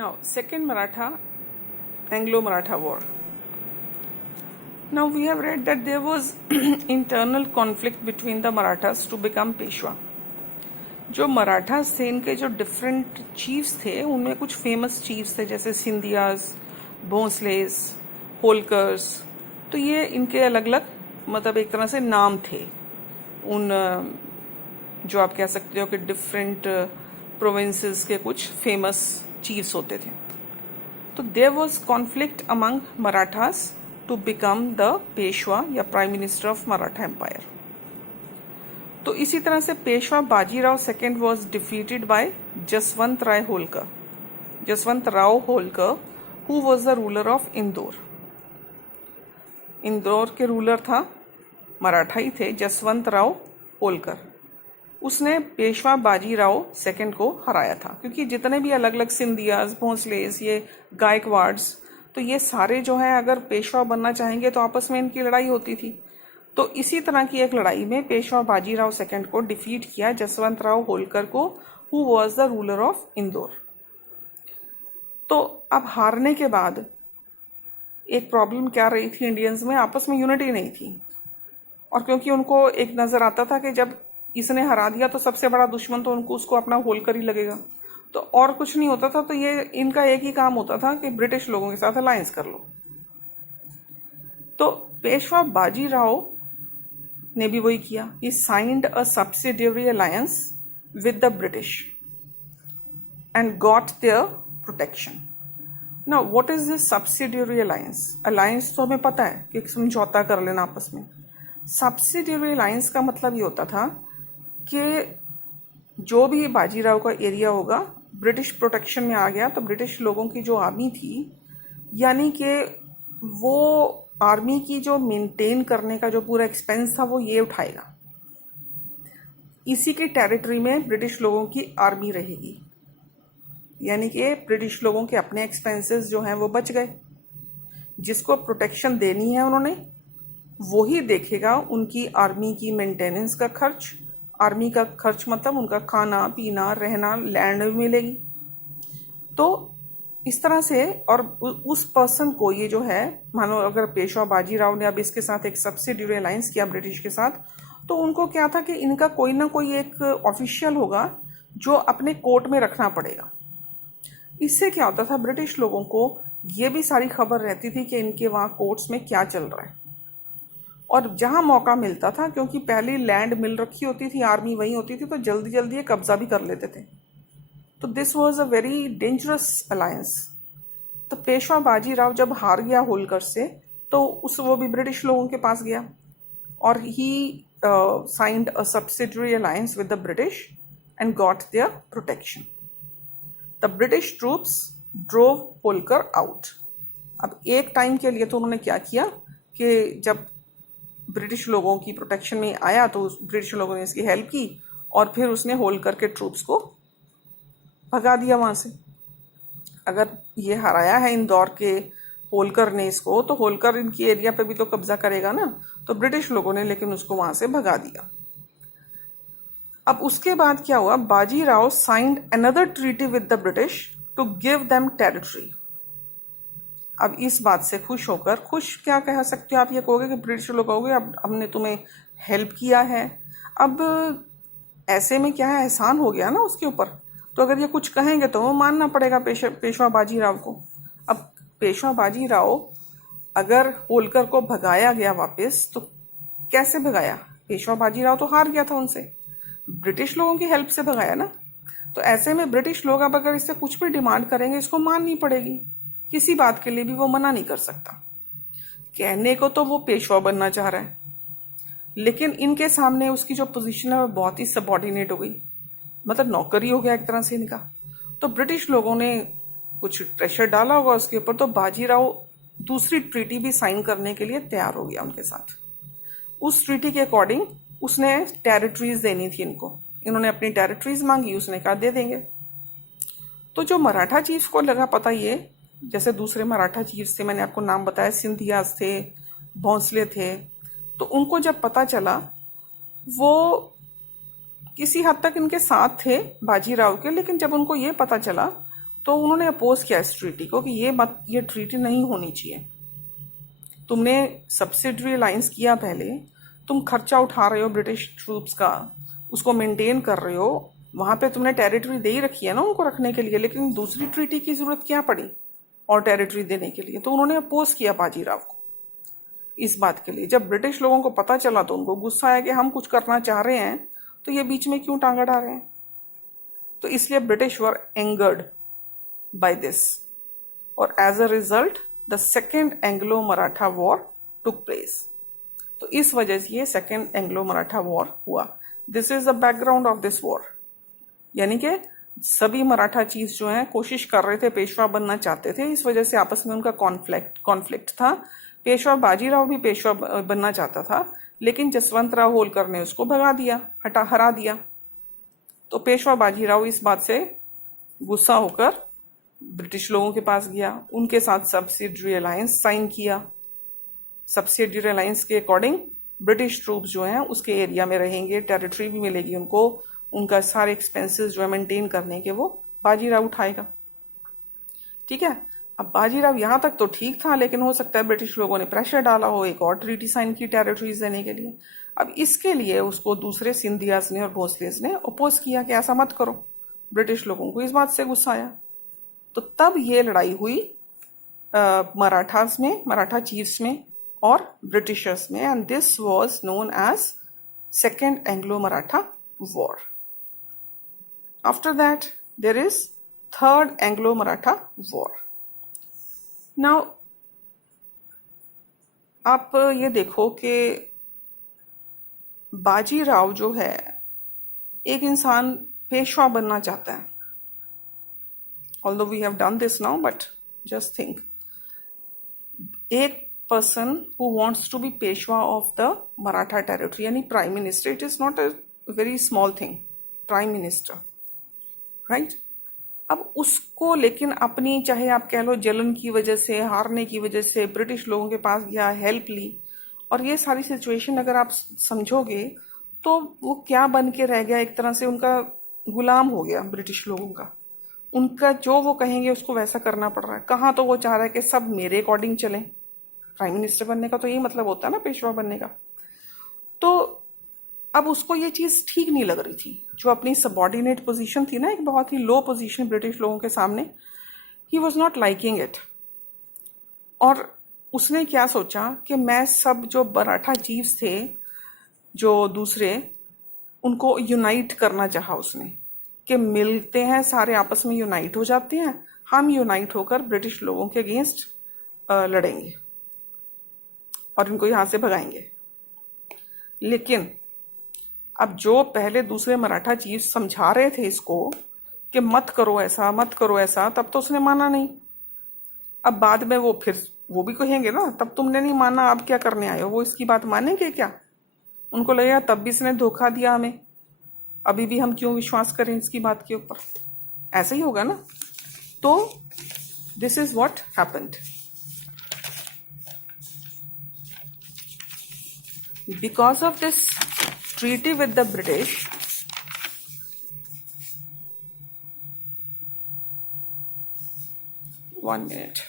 Now, Second Maratha Anglo-Maratha War. Now, we have read that there was internal conflict between the Marathas to become Peshwa. जो मराठास थे इनके जो different chiefs थे उनमें कुछ famous chiefs थे जैसे सिंधियाज, भोंसलेस, होलकर्स. तो ये इनके अलग अलग मतलब एक तरह से नाम थे उन जो आप कह सकते हो कि डिफरेंट प्रोविंसेस के कुछ फेमस चीफ्स होते थे. तो there was conflict among Marathas to become the Peshwa या prime minister of Maratha empire. तो इसी तरह से Peshwa Bajirao second was defeated by Jaswant Rai Holkar. Jaswant Rao Holkar who was the ruler of Indore. Indore के रूलर था मराठा ही थे जसवंत राव होलकर. उसने पेशवा बाजीराव सेकेंड को हराया था क्योंकि जितने भी अलग अलग सिंधियाज, भोंसलेस, ये गायकवाड्स, तो ये सारे जो हैं अगर पेशवा बनना चाहेंगे तो आपस में इनकी लड़ाई होती थी. तो इसी तरह की एक लड़ाई में पेशवा बाजीराव सेकेंड को डिफीट किया जसवंत राव होलकर को, who was the ruler of Indore. तो अब हारने के बाद एक प्रॉब्लम क्या रही थी, इंडियंस में आपस में यूनिटी नहीं थी. और क्योंकि उनको एक नजर आता था कि जब इसने हरा दिया तो सबसे बड़ा दुश्मन तो उनको उसको अपना होलकर ही लगेगा, तो और कुछ नहीं होता था. तो ये इनका एक ही काम होता था कि ब्रिटिश लोगों के साथ अलायंस कर लो. तो पेशवा बाजीराव ने भी वही किया. He signed a subsidiary alliance with the British and got their protection. Now what is this subsidiary alliance? Alliance तो हमें पता है कि समझौता कर लेना आपस में. सब्सिडियरी अलायंस का मतलब ये होता था कि जो भी बाजीराव का एरिया होगा ब्रिटिश प्रोटेक्शन में आ गया तो ब्रिटिश लोगों की जो आर्मी थी, यानी कि वो आर्मी की जो मेंटेन करने का जो पूरा एक्सपेंस था वो ये उठाएगा. इसी के टेरिटरी में ब्रिटिश लोगों की आर्मी रहेगी, यानी कि ब्रिटिश लोगों के अपने एक्सपेंसेस जो हैं वो बच गए. जिसको प्रोटेक्शन देनी है उन्होंने वो ही देखेगा उनकी आर्मी की मेंटेनेंस का खर्च. आर्मी का खर्च मतलब उनका खाना पीना रहना, लैंड मिलेगी. तो इस तरह से और उस पर्सन को ये जो है, मानो अगर पेशवा बाजीराव ने अब इसके साथ एक सब्सिडियरी अलायंस किया ब्रिटिश के साथ, तो उनको क्या था कि इनका कोई ना कोई एक ऑफिशियल होगा जो अपने कोर्ट में रखना पड़ेगा. इससे क्या होता था, ब्रिटिश लोगों को ये भी सारी खबर रहती थी कि इनके वहाँ कोर्ट्स में क्या चल रहा है. और जहाँ मौका मिलता था, क्योंकि पहले लैंड मिल रखी होती थी, आर्मी वहीं होती थी, तो जल्दी जल्दी ये कब्जा भी कर लेते थे. तो this was a very dangerous alliance. तो पेशवा बाजीराव जब हार गया होलकर से, तो वो भी ब्रिटिश लोगों के पास गया और he signed a subsidiary alliance with the British and got their protection. The British troops drove Holkar out. अब एक टाइम के लिए तो उन्होंने क्या किया कि जब ब्रिटिश लोगों की प्रोटेक्शन में आया तो ब्रिटिश लोगों ने इसकी हेल्प की और फिर उसने होलकर के ट्रूप्स को भगा दिया वहां से. अगर ये हराया है इंदौर के होलकर ने इसको, तो होलकर इनकी एरिया पे भी तो कब्जा करेगा ना. तो ब्रिटिश लोगों ने लेकिन उसको वहां से भगा दिया. अब उसके बाद क्या हुआ, Bajirao signed another treaty with the British to give them territory. अब इस बात से खुश होकर, खुश क्या कह सकते हो आप, ये कहोगे कि ब्रिटिश लोग कहोगे अब हमने तुम्हें हेल्प किया है. अब ऐसे में क्या है, एहसान हो गया ना उसके ऊपर. तो अगर ये कुछ कहेंगे तो वो मानना पड़ेगा पेशवा बाजीराव को. अब पेशवा बाजीराव अगर होलकर को भगाया गया वापस, तो कैसे भगाया? पेशवा बाजीराव तो हार गया था उनसे, ब्रिटिश लोगों की हेल्प से भगाया ना. तो ऐसे में ब्रिटिश लोग अब अगर इससे कुछ भी डिमांड करेंगे इसको माननी पड़ेगी. किसी बात के लिए भी वो मना नहीं कर सकता. कहने को तो वो पेशवा बनना चाह रहा है, लेकिन इनके सामने उसकी जो पोजीशन है वो बहुत ही सबऑर्डिनेट हो गई, मतलब नौकरी हो गया एक तरह से इनका. तो ब्रिटिश लोगों ने कुछ प्रेशर डाला होगा उसके ऊपर, तो बाजीराव दूसरी ट्रीटी भी साइन करने के लिए तैयार हो गया उनके साथ. उस ट्रीटी के अकॉर्डिंग उसने टेरिटरीज देनी थी इनको. इन्होंने अपनी टेरिटरीज मांगी, उसने कहा दे देंगे. तो जो मराठा चीफ को लगा पता, ये जैसे दूसरे मराठा चीफ्स थे, मैंने आपको नाम बताया, सिंधियाज थे, भोंसले थे, तो उनको जब पता चला, वो किसी हद तक इनके साथ थे बाजीराव के, लेकिन जब उनको ये पता चला तो उन्होंने अपोज किया इस ट्रीटी को कि ये ट्रीटी नहीं होनी चाहिए। तुमने सब्सिडरी अलायंस किया पहले, तुम खर्चा उठा रहे हो ब्रिटिश ट्रूप्स का, उसको मेंटेन कर रहे हो, वहां पे तुमने टेरिटरी दे ही रखी है ना उनको रखने के लिए, लेकिन दूसरी ट्रीटी की जरूरत क्या पड़ी और टेरिटरी देने के लिए? तो उन्होंने अपोज किया बाजीराव को इस बात के लिए। जब ब्रिटिश लोगों को पता चला तो उनको गुस्सा आया कि हम कुछ करना चाह रहे हैं तो ये बीच में क्यों टांग अड़ा रहे हैं। तो इसलिए British were angered by this, और as a result the second Anglo Maratha war took place. तो इस वजह से ये सेकेंड एंग्लो मराठा वॉर हुआ। This is the background of this war. यानी कि सभी मराठा चीफ जो हैं कोशिश कर रहे थे, पेशवा बनना चाहते थे, इस वजह से आपस में उनका कॉन्फ्लिक्ट था। पेशवा बाजीराव भी पेशवा बनना चाहता था, लेकिन जसवंतराव होलकर ने उसको भगा दिया, हरा दिया। तो पेशवा बाजीराव इस बात से गुस्सा होकर ब्रिटिश लोगों के पास गया, उनके साथ सब्सिडरी अलायंस साइन किया। सब्सिडरी अलायंस के अकॉर्डिंग ब्रिटिश ट्रूप्स जो हैं उसके एरिया में रहेंगे, टेरिटरी भी मिलेगी उनको, उनका सारे एक्सपेंसेस जो है मेंटेन करने के वो बाजीराव उठाएगा। ठीक है, अब बाजीराव यहाँ तक तो ठीक था, लेकिन हो सकता है ब्रिटिश लोगों ने प्रेशर डाला हो, एक और ट्रीटी साइन की टेरिटरीज देने के लिए। अब इसके लिए उसको दूसरे सिंधियास ने और भोसलेस ने अपोज किया कि ऐसा मत करो। ब्रिटिश लोगों को इस बात से गुस्सा आया, तो तब ये लड़ाई हुई मराठास में, मराठा चीफ्स में और ब्रिटिशर्स में, and this was known as second Anglo Maratha war. After that there is third Anglo Maratha war. Now आप ये देखो कि बाजीराव जो है एक इंसान पेशवा बनना चाहता है। Although we have done this now, but just think, एक person who wants to be Peshwa of the Maratha territory, यानी prime minister, it is not a very small thing, prime minister, right. अब उसको लेकिन अपनी, चाहे आप कह लो जलन की वजह से, हारने की वजह से, ब्रिटिश लोगों के पास गया, हेल्प ली, और ये सारी सिचुएशन अगर आप समझोगे तो वो क्या बन के रह गया, एक तरह से उनका गुलाम हो गया ब्रिटिश लोगों का। उनका जो वो कहेंगे उसको वैसा करना पड़ रहा है। कहाँ तो वो चाह रहा है कि सब मेरे अकॉर्डिंग चलें। प्राइम मिनिस्टर बनने का तो यही मतलब होता है ना, पेशवा बनने का। तो अब उसको ये चीज ठीक नहीं लग रही थी, जो अपनी सबॉर्डिनेट पोजीशन थी ना, एक बहुत ही लो पोजीशन ब्रिटिश लोगों के सामने, he was not liking it. और उसने क्या सोचा कि मैं सब जो मराठा चीफ्स थे जो दूसरे, उनको यूनाइट करना चाहा उसने, कि मिलते हैं सारे, आपस में यूनाइट हो जाते हैं, हम यूनाइट होकर ब्रिटिश लोगों के अगेंस्ट लड़ेंगे और इनको यहां से भगाएंगे। लेकिन अब जो पहले दूसरे मराठा चीफ समझा रहे थे इसको कि मत करो ऐसा, मत करो ऐसा, तब तो उसने माना नहीं। अब बाद में वो फिर वो भी कहेंगे ना, तब तुमने नहीं माना, अब क्या करने आए हो, वो इसकी बात मानेंगे क्या? उनको लगेगा तब भी इसने धोखा दिया हमें, अभी भी हम क्यों विश्वास करें इसकी बात के ऊपर। ऐसा ही होगा ना। तो this is what happened. Because of this treaty with the British, one minute.